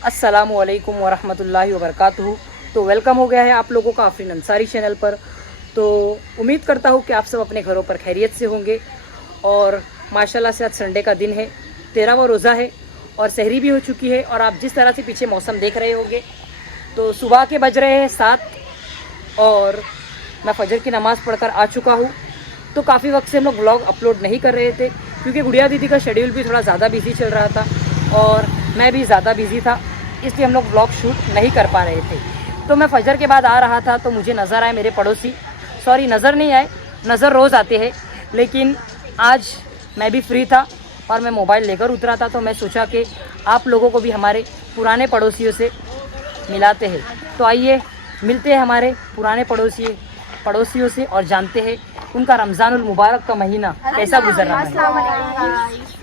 अस्सलामुअलैकुम वरहमतुल्लाहि वबरकातुहू। तो वेलकम हो गया है आप लोगों का आफरीन अंसारी चैनल पर। तो उम्मीद करता हूँ कि आप सब अपने घरों पर खैरियत से होंगे। और माशाल्लाह से आज संडे का दिन है, 13वां रोज़ा है और सहरी भी हो चुकी है। और आप जिस तरह से पीछे मौसम देख रहे होंगे, तो सुबह के बज रहे हैं 7 और मैं फजर की नमाज़ पढ़कर आ चुका हूँ। तो काफ़ी वक्त से हम लोग व्लॉग अपलोड नहीं कर रहे थे क्योंकि गुड़िया दीदी का शेड्यूल भी थोड़ा ज़्यादा बिजी चल रहा था और मैं भी ज़्यादा बिजी था, इसलिए हम लोग व्लॉग शूट नहीं कर पा रहे थे। तो मैं फजर के बाद आ रहा था तो मुझे नज़र आए मेरे पड़ोसी, सॉरी नज़र नहीं आए, नज़र रोज़ आते हैं, लेकिन आज मैं भी फ्री था और मैं मोबाइल लेकर उतरा था। तो मैं सोचा कि आप लोगों को भी हमारे पुराने पड़ोसियों से मिलाते हैं। तो आइए मिलते हैं हमारे पुराने पड़ोसियों से और जानते हैं उनका रमज़ानुल मुबारक का महीना कैसा गुजर रहा है।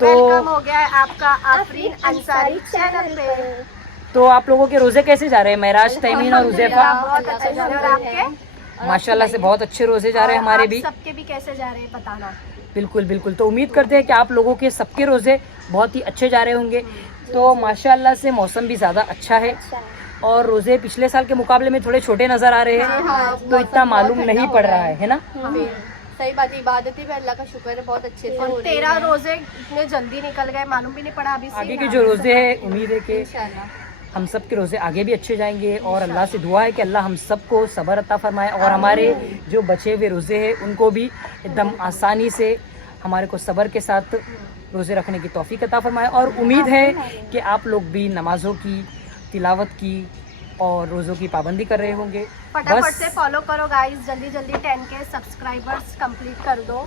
तो वेलकम हो गया है आपका आफरीन अंसारी चैनल पे। तो आप लोगों के रोज़े कैसे जा रहे हैं? महराज, तैमीन और हुज़ैफा बहुत अच्छे जा रहे हैं। और आपके? माशाल्लाह से बहुत अच्छे रोज़े जा रहे हैं हमारे भी। सबके भी कैसे जा रहे हैं बताना। बिल्कुल बिल्कुल। तो उम्मीद करते हैं कि आप लोगों के सबके रोज़े बहुत ही अच्छे जा रहे होंगे। तो माशाल्लाह से मौसम भी ज़्यादा अच्छा है और रोज़े पिछले साल के मुकाबले में थोड़े छोटे नज़र आ रहे हैं, तो इतना मालूम नहीं पड़ रहा है ना। सही बात है, इबादतें भी अल्लाह का शुक्र है बहुत अच्छे से हो रही 13 रोजे इतने जल्दी निकल गए, मालूम भी नहीं पड़ा अभी से। आगे के जो रोज़े हैं उम्मीद है कि हम सब के रोज़े आगे भी अच्छे जाएंगे और अल्लाह से दुआ है कि अल्लाह हम सबको सब्र अता फरमाए और हमारे जो बचे हुए रोज़े हैं उनको भी एकदम आसानी से हमारे को सब्र के साथ रोज़े रखने की तौफीक अता फरमाए। और उम्मीद है कि आप लोग भी नमाज़ों की तिलावत की और रोज़ों की पाबंदी कर रहे होंगे। फटाफट से फॉलो करो गाइस, जल्दी जल्दी 10K सब्सक्राइबर्स कंप्लीट कर दो।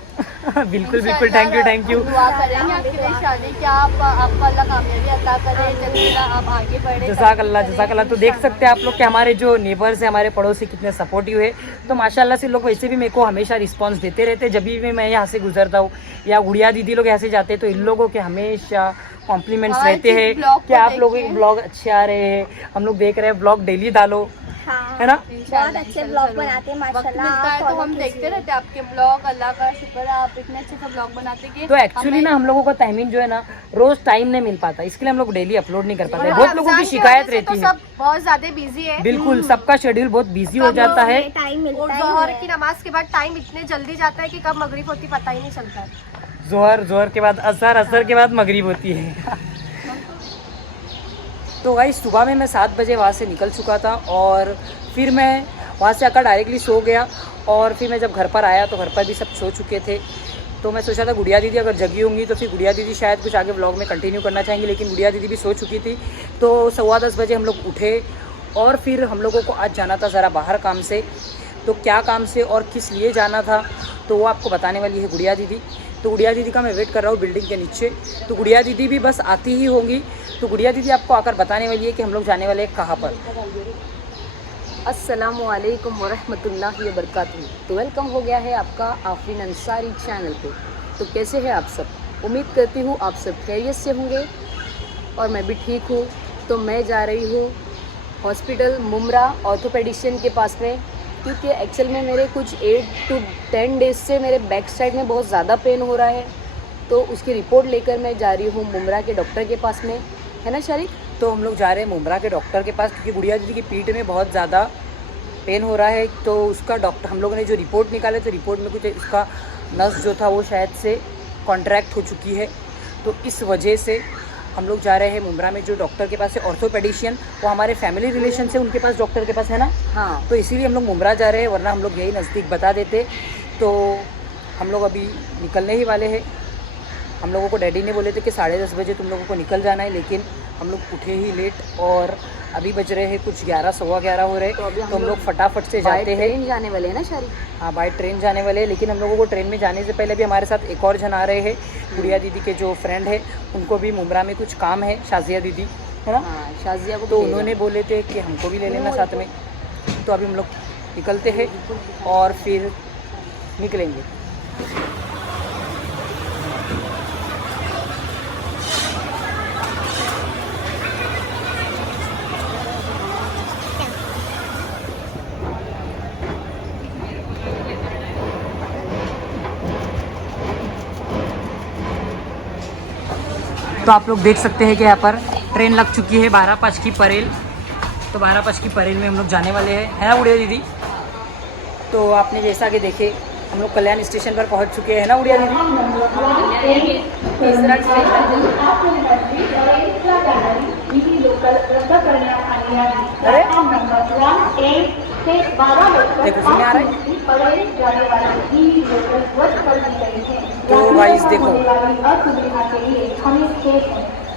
बिल्कुल बिल्कुल, थैंक यू। दुआ करेंगे आपके लिए शादी क्या आपको अल्लाह कामयाबी अता करे, जल्दी आप आगे बढ़े। जज़ाकल्लाह। तो देख सकते हैं आप लोग कि हमारे जो नेबर्स हैं, हमारे पड़ोसी कितने सपोर्टिव है। तो माशाल्लाह से लोग वैसे भी मेरे को हमेशा रिस्पांस देते रहते हैं। जब भी मैं यहाँ से गुजरता हूँ या गुड़िया दीदी लोग यहाँ से जाते हैं तो इन लोगों के हमेशा कॉम्प्लीमेंट्स रहते हैं कि आप लोगों के ब्लॉग अच्छे आ रहे हैं, हम लोग देख रहे हैं, ब्लॉग डेली डालो, है ना। बहुत अच्छे ब्लॉग बनाते हैं माशाल्लाह। तो हम देखते रहते हैं आपके ब्लॉग, अल्लाह का शुक्र है आप इतने अच्छे से ब्लॉग बनाते हैं। तो एक्चुअली ना हम लोगों का टाइमिंग जो है ना रोज टाइम नहीं मिल पाता, इसके लिए हम लोग डेली अपलोड नहीं कर पाते। बहुत लोगों की शिकायत रहती है, सब बहुत ज्यादा बिजी है। बिल्कुल सबका शेड्यूल बहुत बिजी हो जाता है। टाइम और मिलता जोहर है की नमाज के बाद टाइम इतने जल्दी जाता है कि कब मगरिब होती पता ही नहीं चलता। जोहर के बाद असर के बाद मगरिब होती है। तो भाई सुबह में मैं 7 बजे वहाँ से निकल चुका था और फिर मैं वहाँ से आकर डायरेक्टली सो गया। और फिर मैं जब घर पर आया तो घर पर भी सब सो चुके थे। तो मैं सोचा था गुड़िया दीदी अगर जगी होंगी तो फिर गुड़िया दीदी शायद कुछ आगे व्लॉग में कंटिन्यू करना चाहेंगी, लेकिन गुड़िया दीदी भी सो चुकी थी। तो 10:15 बजे हम लोग उठे और फिर हम लोगों को आज जाना था ज़रा बाहर काम से। तो क्या काम से और किस लिए जाना था तो वो आपको बताने वाली है गुड़िया दीदी। तो गुड़िया दीदी का मैं वेट कर रहा हूँ बिल्डिंग के नीचे। तो गुड़िया दीदी भी बस आती ही होंगी। तो गुड़िया दीदी आपको आकर बताने वाली है कि हम लोग जाने वाले हैं कहाँ पर। अस्सलामुअलैकुम वरहमतुल्लाहि वबरकातुहू। तो वेलकम हो गया है आपका आफरीन अंसारी चैनल पे। तो कैसे हैं आप सब? उम्मीद करती हूँ आप सब खैरियत से होंगे और मैं भी ठीक हूँ। तो मैं जा रही हूँ हॉस्पिटल मुमरा ऑर्थोपेडिशियन के पास में, क्योंकि एक्चुअल में मेरे कुछ 8 to 10 डेज से मेरे बैक साइड में बहुत ज़्यादा पेन हो रहा है। तो उसकी रिपोर्ट लेकर मैं जा रही हूँ मुमरा के डॉक्टर के पास में, है ना शारिक? तो हम लोग जा रहे हैं मुमरा के डॉक्टर के पास क्योंकि गुड़िया दीदी की पीठ में बहुत ज़्यादा पेन हो रहा है। तो उसका डॉक्टर हम लोगों ने जो रिपोर्ट निकाले तो रिपोर्ट में कुछ उसका नस जो था वो शायद से कॉन्ट्रैक्ट हो चुकी है। तो इस वजह से हम लोग जा रहे हैं मुमरा में जो डॉक्टर के पास है ऑर्थोपेडिशियन, वो हमारे फैमिली रिलेशन से उनके पास डॉक्टर के पास है ना। हाँ, तो इसीलिए हम लोग मुमरा जा रहे हैं, वरना हम लोग यही नज़दीक बता देते। तो हम लोग अभी निकलने ही वाले हैं। हम लोगों को डैडी ने बोले थे कि 10:30 बजे तुम लोगों को निकल जाना है, लेकिन हम लोग उठे ही लेट और अभी बज रहे हैं कुछ 11 सवा 11 हो रहे हैं। तो हम लोग फटाफट से जाते हैं। ट्रेन जाने वाले हैं ना शारी? हाँ, बाय ट्रेन जाने वाले हैं, लेकिन हम लोगों को ट्रेन में जाने से पहले भी हमारे साथ एक और जन आ रहे हैं। गुड़िया दीदी के जो फ्रेंड है उनको भी मुमरा में कुछ काम है, शाजिया दीदी है ना। हाँ, शाजिया को तो उन्होंने बोले थे कि हमको भी ले लेना साथ में। तो अभी हम लोग निकलते हैं और फिर निकलेंगे। तो आप लोग देख सकते हैं कि यहाँ पर ट्रेन लग चुकी है 12:05 की परेल। तो 12:05 की परेल में हम लोग जाने वाले हैं, है ना उड़िया दीदी? तो आपने जैसा कि देखे हम लोग कल्याण स्टेशन पर पहुंच चुके हैं ना उड़िया दीदी? तीसरा स्टेशन अरे देखो सुनने आ रहा है। तो गाइस देखो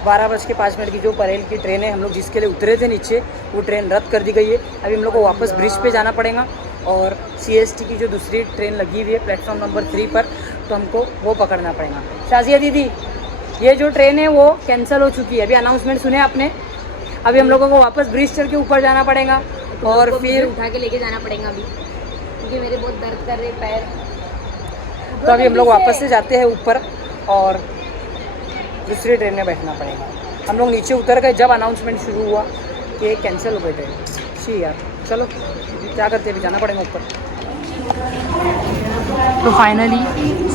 12:05 की जो परेल की ट्रेन है, हम लोग जिसके लिए उतरे थे नीचे, वो ट्रेन रद्द कर दी गई है। अभी हम लोग को वापस ब्रिज पे जाना पड़ेगा और CST की जो दूसरी ट्रेन लगी हुई है प्लेटफॉर्म नंबर 3 पर, तो हमको वो पकड़ना पड़ेगा। शाजिया दीदी, ये जो ट्रेन है वो कैंसिल हो चुकी है, अभी अनाउंसमेंट सुने आपने? अभी हम लोगों को वापस ब्रिज चढ़ के ऊपर जाना पड़ेगा और फिर उठा के लेके जाना पड़ेगा अभी, क्योंकि मेरे बहुत दर्द कर रहे पैर। तो अभी हम लोग वापस से जाते हैं ऊपर और दूसरी ट्रेन में बैठना पड़ेगा। हम लोग नीचे उतर गए जब अनाउंसमेंट शुरू हुआ कि कैंसिल हो गई ट्रेन। छी यार, चलो क्या करते हैं, अभी जाना पड़ेगा ऊपर। तो फाइनली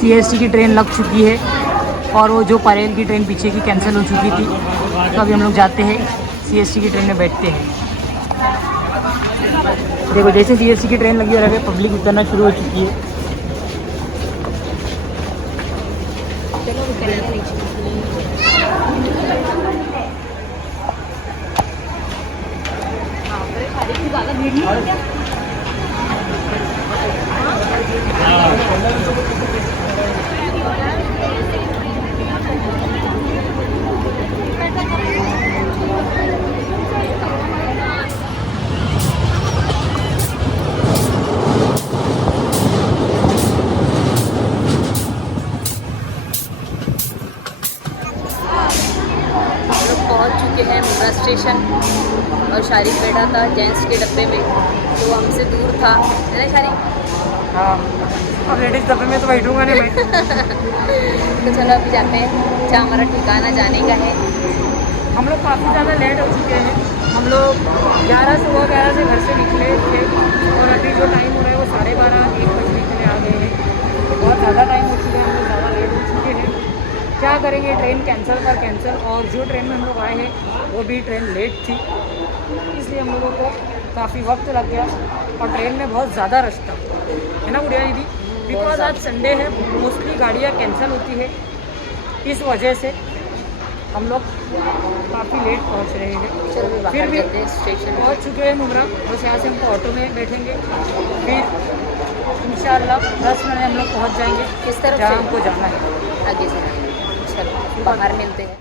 CST की ट्रेन लग चुकी है और वो जो परेल की ट्रेन पीछे की कैंसिल हो चुकी थी। तो अभी हम लोग जाते हैं CST की ट्रेन में बैठते हैं। देखो जैसे CST की ट्रेन लगी और अभी पब्लिक उतरना शुरू हो चुकी है। ज़्यादा भीड़ नहीं है क्या? पहुंच चुके हैं मुंब्रा स्टेशन और शारिक बैठा था जेंट्स के डब्बे में, तो हमसे दूर था, है ना शारिक? हाँ, अब लेडीज़ डब्बे में तो बैठूंगा नहीं मैं। तो चलो अभी जाते हैं जहाँ हमारा ठिकाना जाने का है। हम लोग काफ़ी ज़्यादा लेट हो चुके हैं। हम लोग 11 से घर से निकले थे और अभी जो टाइम हो रहा है वो 12:30 1 बजने के लिए आ गए हैं। तो बहुत ज़्यादा टाइम हो चुका है, हम लोग ज़्यादा लेट हो चुके हैं। क्या करेंगे, ट्रेन कैंसिल पर कैंसिल, और जो ट्रेन में हम लोग आए हैं वो भी ट्रेन लेट थी, इसलिए हम लोगों को काफ़ी वक्त लग गया और ट्रेन में बहुत ज़्यादा रश था, है ना उड़िया दीदी? बिकॉज आज संडे है, मोस्टली गाड़ियाँ कैंसिल होती है, इस वजह से हम लोग काफ़ी लेट पहुंच रहे हैं। फिर भी स्टेशन पहुंच चुके हैं मुंब्रा। बस यहाँ से हमको ऑटो में बैठेंगे, फिर इंशाल्लाह 10 मिनट में हम लोग पहुँच जाएंगे किस तरफ जहाँ से? हमको जाना है। आगे से चलो बाहर मिलते हैं।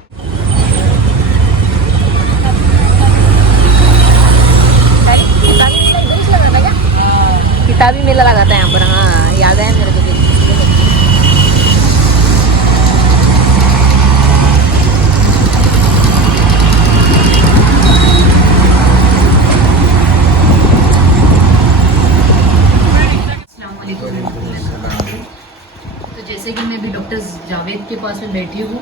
किताबी मेला लगा था यहाँ पर, हाँ याद है मेरे को। तो जैसे कि मैं अभी डॉक्टर जावेद के पास में बैठी हूँ,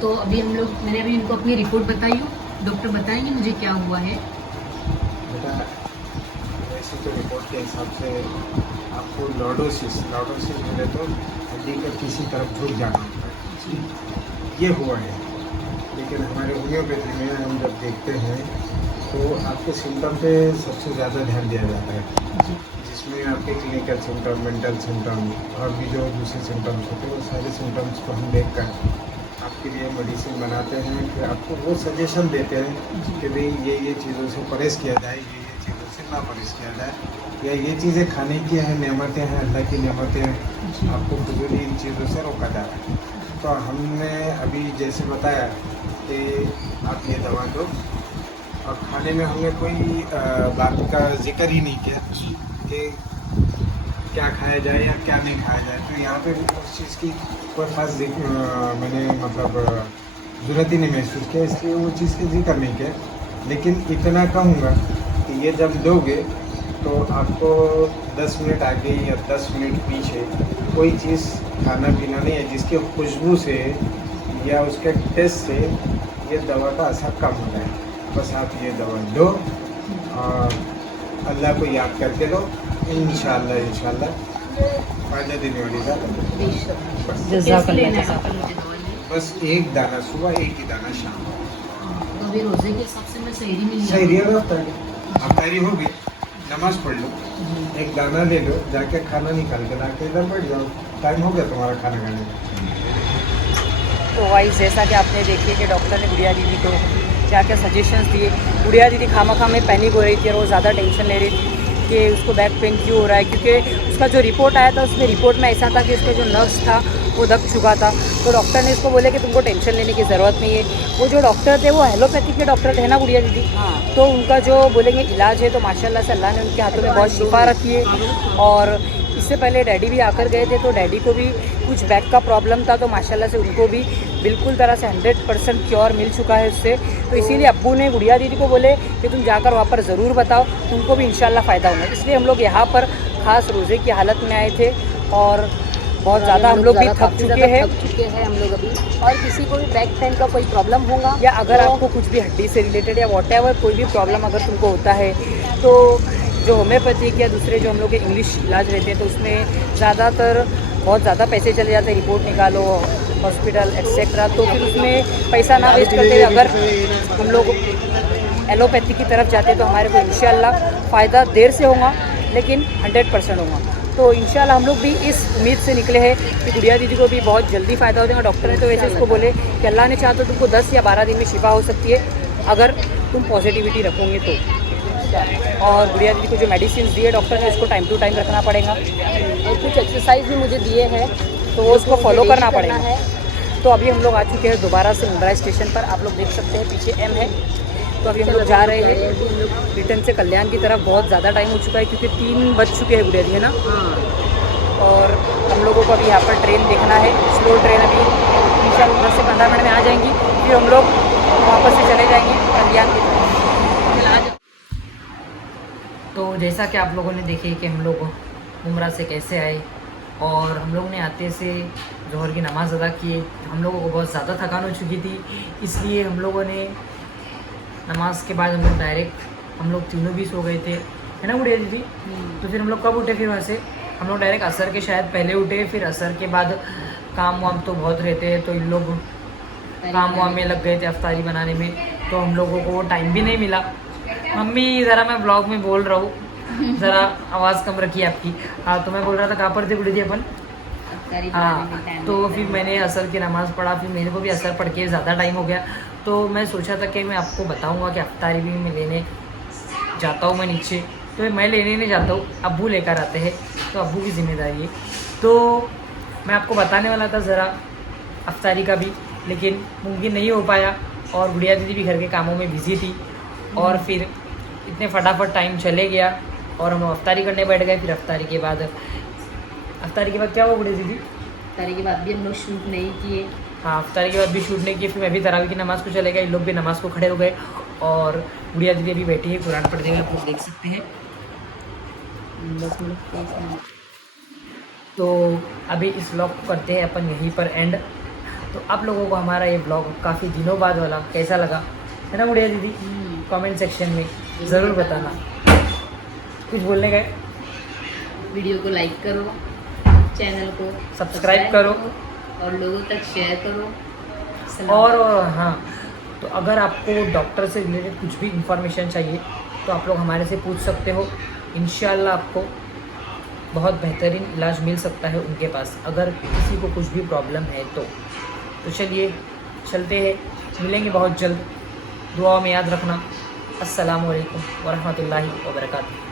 तो अभी मैंने अभी इनको अपनी रिपोर्ट बताई हूँ। डॉक्टर बताएंगे मुझे क्या हुआ है। बेटा वैसे तो रिपोर्ट के हिसाब से आपको लॉर्डोसिस मिले तो हड्डी का किसी तरफ झुक जाना होता है, ये हुआ है। लेकिन हमारे होम्योपैथी में हम जब देखते हैं तो आपके सिम्टम पे सबसे ज़्यादा ध्यान दिया जाता है, जिसमें आपके क्लिनिकल सिम्टम, मेंटल सिम्टम और भी जो दूसरे सिम्टम्स होते हैं, वो सारे सिम्टम्स को हम देख कर आपके लिए मेडिसिन बनाते हैं। फिर आपको वो सजेशन देते हैं कि भाई ये चीज़ों से परहेज़ किया जाए, ये चीज़ों से ना परहेज़ किया जाए, या ये चीज़ें खाने की हैं, नेमतें हैं, अल्लाह की नेमतें हैं, आपको फजूल इन चीज़ों से रोका जा रहा है। तो हमने अभी जैसे बताया कि आप ये दवा दो, और खाने में हमने कोई बात का जिक्र ही नहीं किया कि क्या खाया जाए या क्या नहीं खाया जाए। तो यहाँ पे उस चीज़ की कोई ख़ास मैंने मतलब ज़रूरत ही नहीं महसूस किया, इसलिए वो चीज़ की जिक्र नहीं किया। लेकिन इतना कहूँगा कि ये जब दोगे तो आपको 10 मिनट आगे या 10 मिनट पीछे कोई चीज़ खाना पीना नहीं है जिसके खुशबू से या उसके टेस्ट से ये दवा का असर कम हो जाए। बस आप ये दवा दो और अल्लाह को याद करके दो, इंशाल्लाह फ़ायदा देने वाली बात। बस एक दाना सुबह, एक ही दाना शाम। अभी रोजे के हिसाब से मैं सहरी में नहीं सही दिया अफ्तारी हो गई, नमाज पढ़ लो, एक दाना ले लो, जाके खाना निकाल के ला के इधर बैठ जाओ, टाइम हो गया तुम्हारा खाना खाने का। तो वाइस जैसा कि आपने देखिए कि डॉक्टर ने गुड़िया दीदी को क्या क्या सजेशंस दिए। गुड़िया दीदी खामा में पैनिक हो रही थी और वो ज़्यादा टेंशन ले रही थी कि उसको बैक पेन क्यों हो रहा है, क्योंकि उसका जो रिपोर्ट आया था उसमें रिपोर्ट में ऐसा था कि उसका जो नर्व्स था वो दब चुका था। तो डॉक्टर ने इसको बोले कि तुमको टेंशन लेने की ज़रूरत नहीं है। वो जो डॉक्टर थे वो एलोपैथिक के डॉक्टर थे ना गुड़िया दीदी, तो उनका जो बोलेंगे इलाज है तो माशाल्लाह से अल्लाह ने उनके हाथों में बहुत शिफा रखी है। और इससे पहले डैडी भी आकर गए थे तो डैडी को भी कुछ बैक का प्रॉब्लम था, तो माशाल्लाह से उनको भी बिल्कुल तरह से 100% क्योर मिल चुका है उससे। तो इसीलिए अब्बू ने गुड़िया दीदी को बोले कि तुम जाकर वहाँ पर ज़रूर बताओ, तुमको भी इंशाल्लाह फ़ायदा होगा। इसलिए हम लोग यहाँ पर ख़ास रोज़े की हालत में आए थे और बहुत ज़्यादा हम लोग भी थक चुके हैं हम लोग अभी। और किसी को भी बैक पेन का कोई प्रॉब्लम होगा या अगर तो आपको कुछ भी हड्डी से रिलेटेड या वॉटएवर कोई भी प्रॉब्लम अगर तुमको होता है, तो जो होम्योपैथिक या दूसरे जो हम लोग के इंग्लिश इलाज रहते हैं तो उसमें ज़्यादातर बहुत ज़्यादा पैसे चले जाते हैं, रिपोर्ट निकालो, हॉस्पिटल एक्सेट्रा। तो फिर उसमें पैसा ना वेस्ट करते हुए अगर हम लोग एलोपैथी की तरफ जाते हैं तो हमारे को इंशाल्लाह फ़ायदा देर से होगा लेकिन 100% होगा। तो इंशाल्लाह हम लोग भी इस उम्मीद से निकले हैं कि गुड़िया दीदी को भी बहुत जल्दी फ़ायदा हो जाएगा। डॉक्टर ने तो वैसे उसको बोले कि अल्लाह ने चाहा तो तुमको 10 या 12 दिन में शिफा हो सकती है अगर तुम पॉजिटिविटी रखोगे तो। और गुड़िया दीदी को जो मेडिसिन दिए डॉक्टर ने उसको टाइम टू टाइम रखना पड़ेगा और कुछ एक्सरसाइज भी मुझे दिए हैं तो वो उसको फॉलो डेली करना पड़ेगा। है। तो अभी हम लोग आ चुके हैं दोबारा से मुंद्रा स्टेशन पर, आप लोग देख सकते हैं पीछे M है। तो अभी हम लोग जा रहे हैं रिटर्न से कल्याण की तरफ। बहुत ज़्यादा टाइम हो चुका है क्योंकि 3 बज चुके हैं गुड़िया दी, है ना। और हम लोगों को अभी यहाँ पर ट्रेन देखना है, स्लो ट्रेन। अभी इंशाल्लाह 10 से 15 मिनट में आ जाएंगी, फिर हम लोग वापस से चले जाएंगे कल्याण की तरफ। तो जैसा कि आप लोगों ने देखे कि हम लोग उम्रा से कैसे आए और हम लोग ने आते से जोहर की नमाज़ अदा किए। हम लोगों को बहुत ज़्यादा थकान हो चुकी थी, इसलिए हम लोगों ने नमाज के बाद हम लोग डायरेक्ट हम लोग तीनों भी सो गए थे, है ना गुड़िया दीदी। तो फिर हम लोग कब उठे, फिर वहाँ से हम लोग डायरेक्ट असर के शायद पहले उठे। फिर असर के बाद काम वाम तो बहुत रहते हैं तो इन लोग काम वाम में लग गए थे अफ्तारी बनाने में, तो हम लोगों को टाइम भी नहीं मिला। मम्मी ज़रा मैं ब्लॉग में बोल रहा हूँ, ज़रा आवाज़ कम रखी आपकी। हाँ, तो मैं बोल रहा था कहाँ पर थे गुड़िया दी अपन। हाँ, तो फिर मैंने असर की नमाज़ पढ़ा, फिर मेरे को भी असर पढ़ के ज़्यादा टाइम हो गया। तो मैं सोचा था कि मैं आपको बताऊंगा कि अफ्तारी भी मैं लेने जाता हूँ मैं नीचे, तो मैं लेने नहीं जाता हूँ, अब्बू लेकर आते हैं, तो अब्बू की जिम्मेदारी है। तो मैं आपको बताने वाला था ज़रा अफ्तारी का भी, लेकिन मुमकिन नहीं हो पाया और गुड़िया दीदी भी घर के कामों में बिज़ी थी और फिर इतने फटाफट टाइम चले गया और हम अफ्तारी करने बैठ गए। फिर अफ्तारी के बाद क्या हुआ गुड़िया दीदी? अफ्तारी के बाद भी हम लोग शूट नहीं किए। हाँ, अफ्तारी के बाद भी शूट नहीं किए। फिर मैं भी तरावी की नमाज़ को चले गए, इन लोग भी नमाज़ को खड़े हो गए और गुड़िया दीदी अभी बैठी है कुरान पढ़ते हुए, आप लोग देख सकते हैं। तो अभी इस व्लॉग को करते हैं अपन यहीं पर एंड। तो आप लोगों को हमारा ये व्लॉग काफ़ी दिनों बाद वाला कैसा लगा, है ना गुड़िया दीदी? कमेंट सेक्शन में ज़रूर बताना। कुछ बोलने गए? वीडियो को लाइक करो, चैनल को सब्सक्राइब करो और लोगों तक शेयर करो। और हाँ, तो अगर आपको डॉक्टर से रिलेटेड कुछ भी इंफॉर्मेशन चाहिए तो आप लोग हमारे से पूछ सकते हो। इंशाल्लाह आपको बहुत बेहतरीन इलाज मिल सकता है उनके पास, अगर किसी को कुछ भी प्रॉब्लम है तो चलिए चलते हैं, मिलेंगे बहुत जल्द। दुआ में याद रखना। अस्सलामु अलैकुम वरहमतुल्लाहि वबरकातुहू।